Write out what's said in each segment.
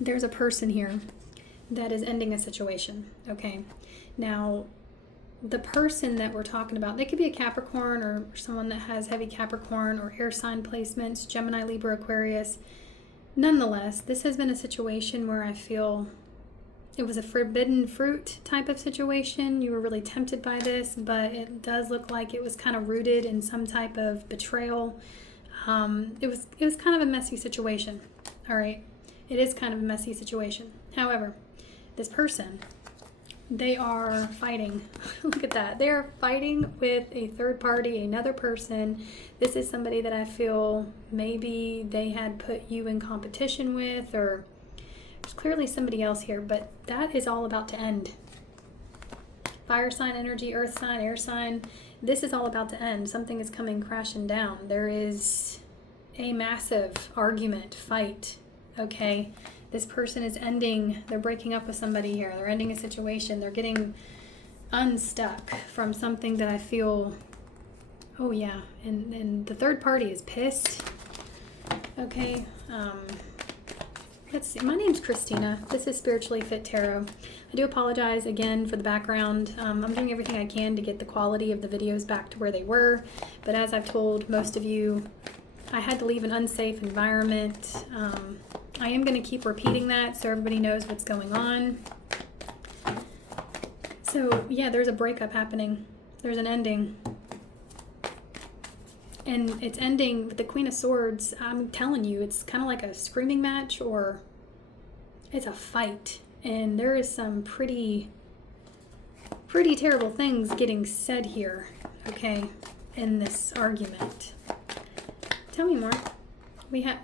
there's a person here that is ending a situation, okay? Now, the person that we're talking about, they could be a Capricorn or someone that has heavy Capricorn or air sign placements, Gemini, Libra, Aquarius. Nonetheless, this has been a situation where I feel it was a forbidden fruit type of situation. You were really tempted by this, but it does look like it was kind of rooted in some type of betrayal. It was kind of a messy situation. All right, it is kind of a messy situation. However, this person, they are fighting. Look at that. They are fighting with a third party, another person. This is somebody that I feel maybe they had put you in competition with, or there's clearly somebody else here, but that is all about to end. Fire sign energy, earth sign, air sign. This is all about to end. Something is coming crashing down. There is a massive argument, fight, okay? This person is ending, they're breaking up with somebody here. They're ending a situation. They're getting unstuck from something that I feel, oh yeah, and the third party is pissed, okay? Let's see. My name's Christina. This is Spiritually Fit Tarot. I do apologize again for the background. I'm doing everything I can to get the quality of the videos back to where they were. But as I've told most of you, I had to leave an unsafe environment. I am going to keep repeating that so everybody knows what's going on. So, yeah, there's a breakup happening. There's an ending. And it's ending with the Queen of Swords. I'm telling you, it's kind of like a screaming match, or it's a fight. And there is some pretty terrible things getting said here, okay, in this argument. Tell me more.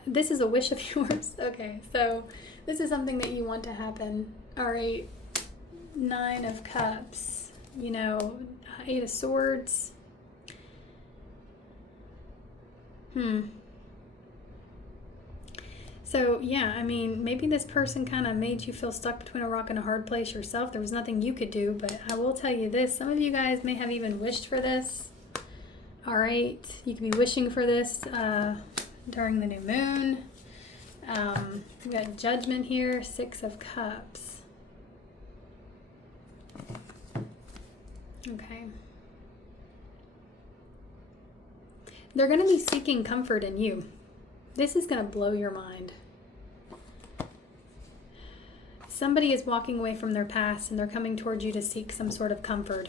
This is a wish of yours. Okay, so this is something that you want to happen. All right, 9 of Cups, 8 of Swords. So, yeah, I mean, maybe this person kind of made you feel stuck between a rock and a hard place yourself. There was nothing you could do, but I will tell you this. Some of you guys may have even wished for this. All right, you could be wishing for this during the new moon. We got Judgment here, 6 of Cups. Okay. They're going to be seeking comfort in you. This is going to blow your mind. Somebody is walking away from their past and they're coming towards you to seek some sort of comfort.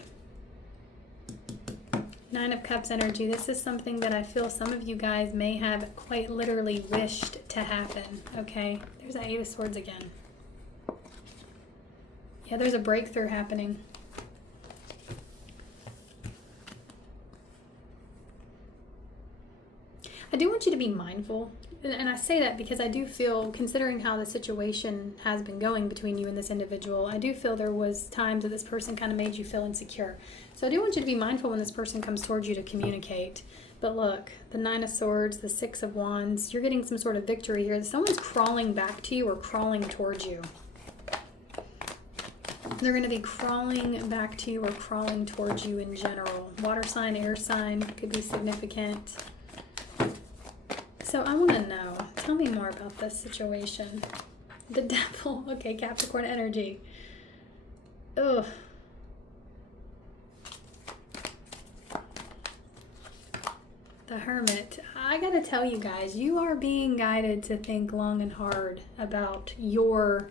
9 of Cups energy. This is something that I feel some of you guys may have quite literally wished to happen. Okay, there's that 8 of Swords again. Yeah, there's a breakthrough happening. I do want you to be mindful, and I say that because I do feel, considering how the situation has been going between you and this individual, I do feel there was times that this person kind of made you feel insecure. So I do want you to be mindful when this person comes towards you to communicate. But look, the 9 of Swords, the 6 of Wands, you're getting some sort of victory here. Someone's crawling back to you or crawling towards you. They're going to be crawling back to you or crawling towards you in general. Water sign, air sign could be significant. So I want to know, tell me more about this situation. The Devil, okay, Capricorn energy. Ugh. The Hermit. I gotta tell you guys, you are being guided to think long and hard about your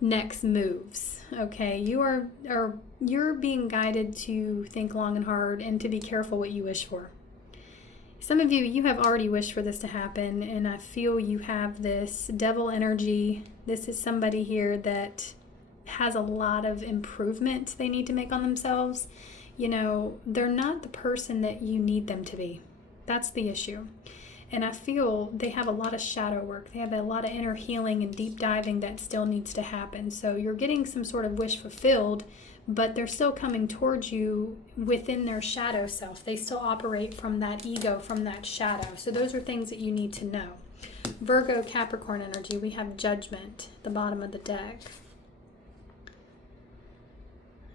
next moves, okay? You're being guided to think long and hard and to be careful what you wish for. Some of you have already wished for this to happen, and I feel you have this Devil energy. This is somebody here that has a lot of improvement they need to make on themselves. They're not the person that you need them to be. That's the issue. And I feel they have a lot of shadow work. They have a lot of inner healing and deep diving that still needs to happen. So you're getting some sort of wish fulfilled, but they're still coming towards you within their shadow self. They still operate from that ego, from that shadow. So those are things that you need to know. Virgo, Capricorn energy, we have Judgment, the bottom of the deck.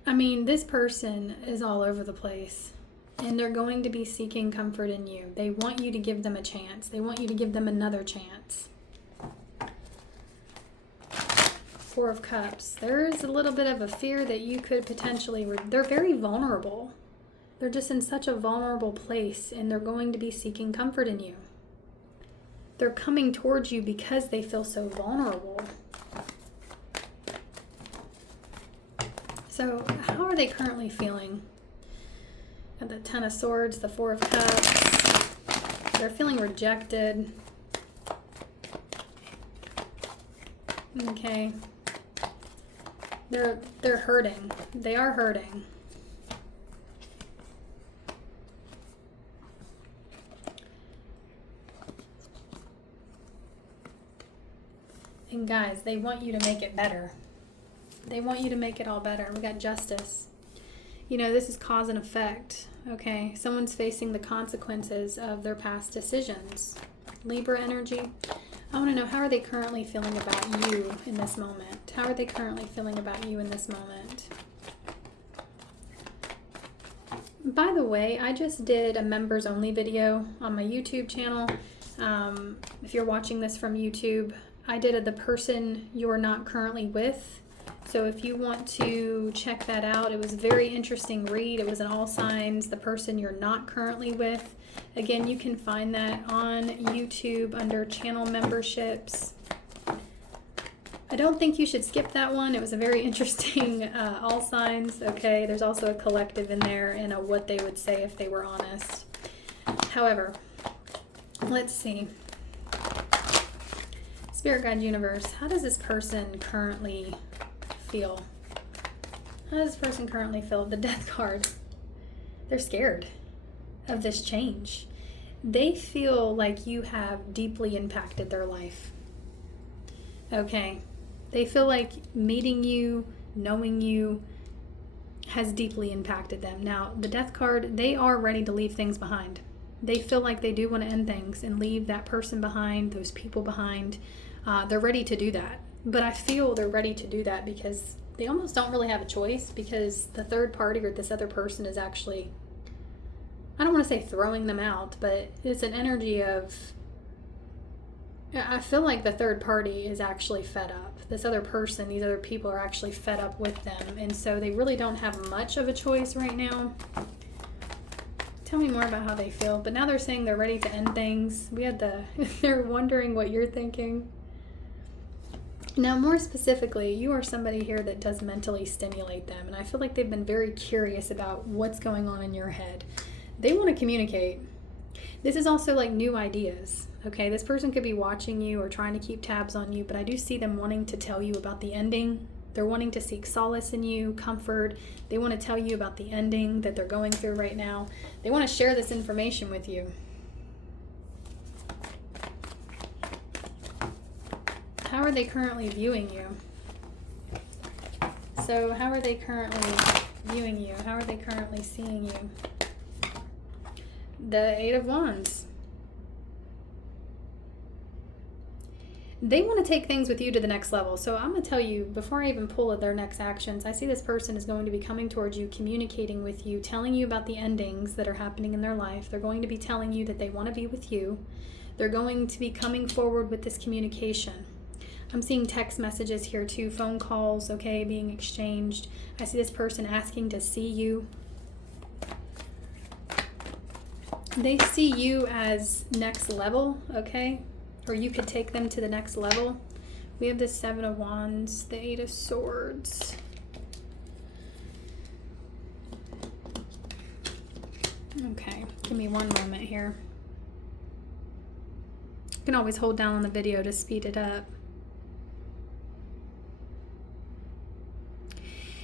I mean, this person is all over the place, and they're going to be seeking comfort in you. They want you to give them a chance. They want you to give them another chance. Four of Cups. There's a little bit of a fear that you could potentially, they're very vulnerable. They're just in such a vulnerable place, and they're going to be seeking comfort in you. They're coming towards you because they feel so vulnerable. So how are they currently feeling? Got the Ten of Swords, the Four of Cups. They're feeling rejected. Okay. They're hurting. They are hurting. And guys, they want you to make it better. They want you to make it all better. We got Justice. You know, this is cause and effect, okay? Someone's facing the consequences of their past decisions. Libra energy. I want to know, how are they currently feeling about you in this moment? How are they currently feeling about you in this moment? By the way, I just did a members only video on my YouTube channel. If you're watching this from YouTube, I did the person you're not currently with. So if you want to check that out, it was a very interesting read. It was in all signs, the person you're not currently with. Again, you can find that on YouTube under channel memberships. I don't think you should skip that one. It was a very interesting all signs. Okay, there's also a collective in there and a what they would say if they were honest. However, let's see. Spirit Guide Universe, how does this person currently feel? How does this person currently feel? The Death card. They're scared of this change. They feel like you have deeply impacted their life. Okay. They feel like meeting you, knowing you, has deeply impacted them. Now, the Death card, they are ready to leave things behind. They feel like they do want to end things and leave that person behind, those people behind. They're ready to do that. But I feel they're ready to do that because they almost don't really have a choice, because the third party or this other person is actually, I don't want to say throwing them out, but it's an energy of, I feel like the third party is actually fed up. This other person, these other people are actually fed up with them. And so they really don't have much of a choice right now. Tell me more about how they feel. But now they're saying they're ready to end things. We had they're wondering what you're thinking. Now, more specifically, you are somebody here that does mentally stimulate them. And I feel like they've been very curious about what's going on in your head. They want to communicate. This is also like new ideas. Okay, this person could be watching you or trying to keep tabs on you, but I do see them wanting to tell you about the ending. They're wanting to seek solace in you, comfort. They want to tell you about the ending that they're going through right now. They want to share this information with you. How are they currently viewing you? So how are they currently viewing you? How are they currently seeing you? The Eight of Wands. They want to take things with you to the next level. So I'm going to tell you, before I even pull their next actions, I see this person is going to be coming towards you, communicating with you, telling you about the endings that are happening in their life. They're going to be telling you that they want to be with you. They're going to be coming forward with this communication. I'm seeing text messages here too, phone calls, okay, being exchanged. I see this person asking to see you. They see you as next level, okay? Or you could take them to the next level. We have the Seven of Wands, the Eight of Swords. Okay, give me one moment here. You can always hold down on the video to speed it up.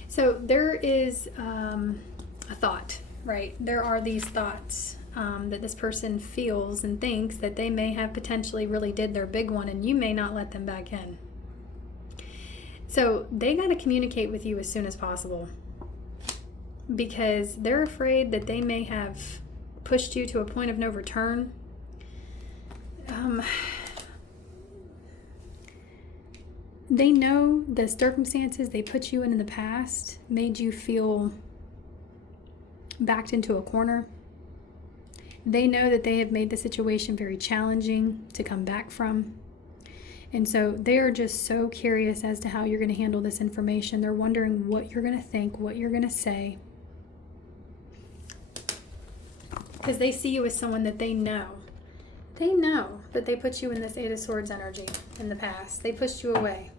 So there is a thought, right? There are these thoughts that this person feels and thinks that they may have potentially really did their big one, and you may not let them back in. So they got to communicate with you as soon as possible, because they're afraid that they may have pushed you to a point of no return. They know the circumstances they put you in the past made you feel backed into a corner. They know that they have made the situation very challenging to come back from. And so they're just so curious as to how you're going to handle this information. They're wondering what you're going to think, what you're going to say. Because they see you as someone that they know. They know that they put you in this Eight of Swords energy in the past. They pushed you away.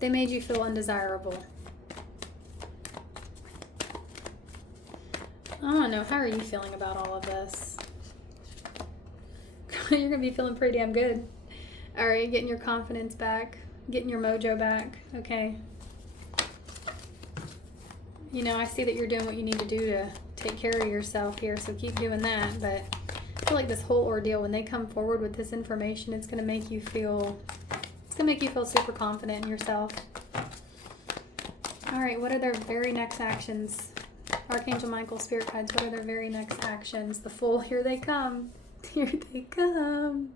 They made you feel undesirable. I want to know, how are you feeling about all of this? You're going to be feeling pretty damn good. All right, getting your confidence back, getting your mojo back, okay? You know, I see that you're doing what you need to do to take care of yourself here, so keep doing that. But I feel like this whole ordeal, when they come forward with this information, it's going to make you feel, super confident in yourself. All right, what are their very next actions? Archangel Michael, Spirit Guides, what are their very next actions? The Fool, here they come. Here they come.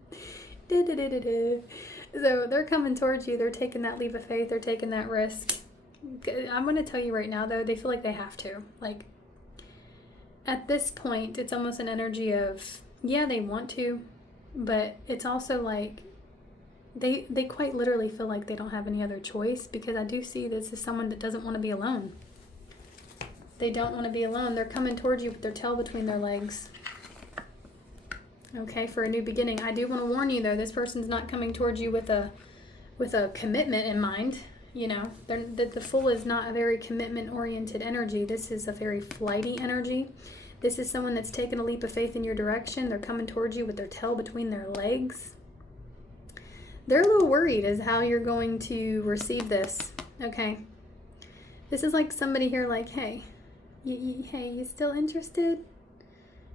So they're coming towards you. They're taking that leap of faith. They're taking that risk. I'm going to tell you right now, though, they feel like they have to. Like, at this point, it's almost an energy of, yeah, they want to, but it's also like they quite literally feel like they don't have any other choice, because I do see this as someone that doesn't want to be alone. They don't want to be alone. They're coming towards you with their tail between their legs. Okay, for a new beginning. I do want to warn you, though, this person's not coming towards you with a commitment in mind. You know, the Fool is not a very commitment-oriented energy. This is a very flighty energy. This is someone that's taken a leap of faith in your direction. They're coming towards you with their tail between their legs. They're a little worried as how you're going to receive this. Okay, this is like somebody here like, hey, you still interested?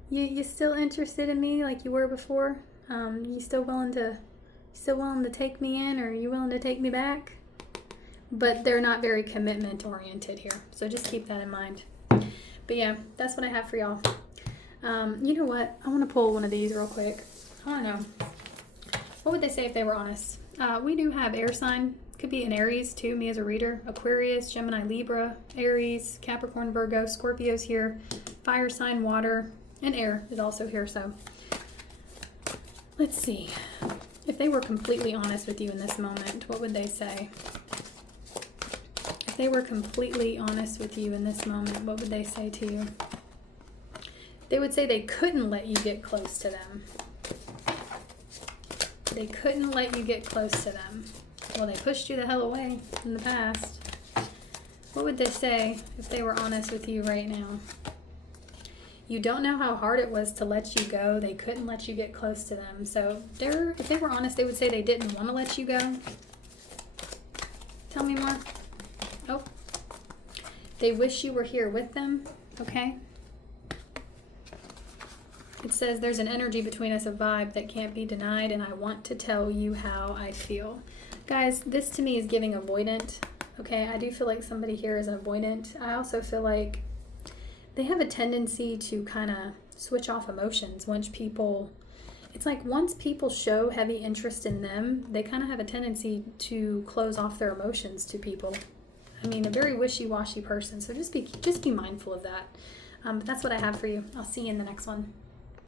You still interested in me like you were before? You still willing to take me in, or are you willing to take me back? But they're not very commitment oriented here, so just keep that in mind. But yeah, that's what I have for y'all. You know what? I want to pull one of these real quick. I want to know, what would they say if they were honest? We do have air sign. Could be an Aries too, me as a reader. Aquarius, Gemini, Libra, Aries, Capricorn, Virgo, Scorpio's here. Fire sign, water, and air is also here. So let's see. If they were completely honest with you in this moment, what would they say? If they were completely honest with you in this moment, what would they say to you? They would say they couldn't let you get close to them. They couldn't let you get close to them. Well, they pushed you the hell away in the past. What would they say if they were honest with you right now? You don't know how hard it was to let you go. They couldn't let you get close to them. So if they were honest, they would say they didn't want to let you go. Tell me more. Oh. They wish you were here with them. Okay. It says there's an energy between us, a vibe that can't be denied, and I want to tell you how I feel. Guys, this to me is giving avoidant. Okay, I do feel like somebody here is an avoidant. I also feel like they have a tendency to kind of switch off emotions once people show heavy interest in them, they kind of have a tendency to close off their emotions to people. I mean, a very wishy-washy person, so just be mindful of that. But that's what I have for you. I'll see you in the next one.